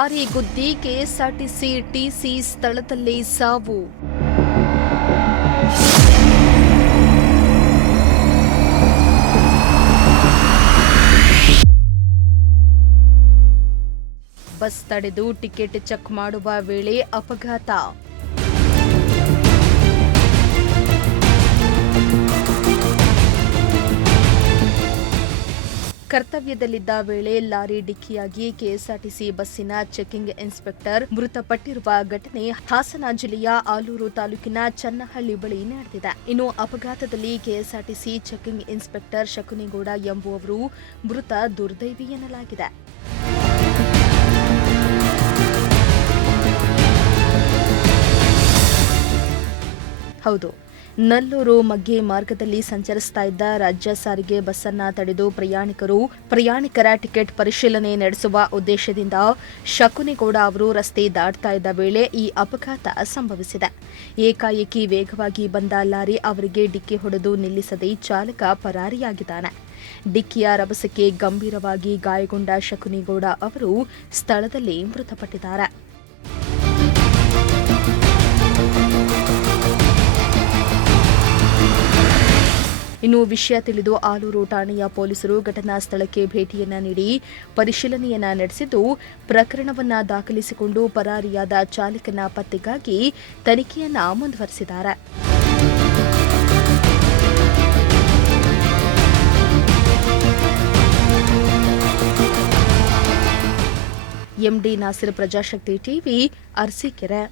Lorry ಗುದ್ದಿ KSRTC TC ಸ್ಥಳದಲ್ಲೇ ಸಾವು. ಬಸ್ ತಡೆದು ಟಿಕೆಟ್ ಚೆಕ್ ಮಾಡುವ ವೇಳೆ ಅಪಘಾತ. ಕರ್ತವ್ಯದಲ್ಲಿದ್ದ ವೇಳೆ ಲಾರಿ ಡಿಕ್ಕಿಯಾಗಿ ಕೆಎಸ್ಆರ್ಟಿಸಿ ಬಸ್ಸಿನ ಚೆಕಿಂಗ್ ಇನ್ಸ್ಪೆಕ್ಟರ್ ಮೃತಪಟ್ಟಿರುವ ಘಟನೆ ಹಾಸನ ಜಿಲ್ಲೆಯ ಆಲೂರು ತಾಲೂಕಿನ ಚನ್ನಹಳ್ಳಿ ಬಳಿ ನಡೆದಿದೆ. ಇನ್ನು ಅಪಘಾತದಲ್ಲಿ ಕೆಎಸ್ಆರ್ಟಿಸಿ ಚೆಕಿಂಗ್ ಇನ್ಸ್ಪೆಕ್ಟರ್ ಶಕುನಿಗೌಡ ಎಂಬುವವರು ಮೃತ ದುರ್ದೈವಿ ಎನ್ನಲಾಗಿದೆ. ಹೌದು, ನಲ್ಲೂರು ಮಗ್ಗೆ ಮಾರ್ಗದಲ್ಲಿ ಸಂಚರಿಸ್ತಾ ಇದ್ದ ರಾಜ್ಯ ಸಾರಿಗೆ ಬಸ್ಸನ್ನ ತಡೆದು ಪ್ರಯಾಣಿಕರ ಟಿಕೆಟ್ ಪರಿಶೀಲನೆ ನಡೆಸುವ ಉದ್ದೇಶದಿಂದ ಶಕುನಿಗೌಡ ಅವರು ರಸ್ತೆ ದಾಟ್ತಾ ಇದ್ದ ವೇಳೆ ಈ ಅಪಘಾತ ಸಂಭವಿಸಿದೆ. ಏಕಾಏಕಿ ವೇಗವಾಗಿ ಬಂದ ಲಾರಿ ಅವರಿಗೆ ಡಿಕ್ಕಿ ಹೊಡೆದು ನಿಲ್ಲಿಸದೆ ಚಾಲಕ ಪರಾರಿಯಾಗಿದ್ದಾನೆ. ಡಿಕ್ಕಿಯ ರಭಸಕ್ಕೆ ಗಂಭೀರವಾಗಿ ಗಾಯಗೊಂಡ ಶಕುನಿಗೌಡ ಅವರು ಸ್ಥಳದಲ್ಲಿ ಮೃತಪಟ್ಟಿದ್ದಾರೆ. ಇನ್ನು ವಿಷಯ ತಿಳಿದು ಆಲೂರು ಠಾಣೆಯ ಪೊಲೀಸರು ಘಟನಾ ಸ್ಥಳಕ್ಕೆ ಭೇಟಿಯನ್ನ ನೀಡಿ ಪರಿಶೀಲನೆಯನ್ನ ನಡೆಸಿದ್ದು, ಪ್ರಕರಣವನ್ನ ದಾಖಲಿಸಿಕೊಂಡು ಪರಾರಿಯಾದ ಚಾಲಕನ ಪತ್ತೆಗಾಗಿ ತನಿಖೆಯನ್ನ ಮುಂದುವರೆಸಿದ್ದಾರೆ. MD Nasir, Prajashakti TV, Arsikere.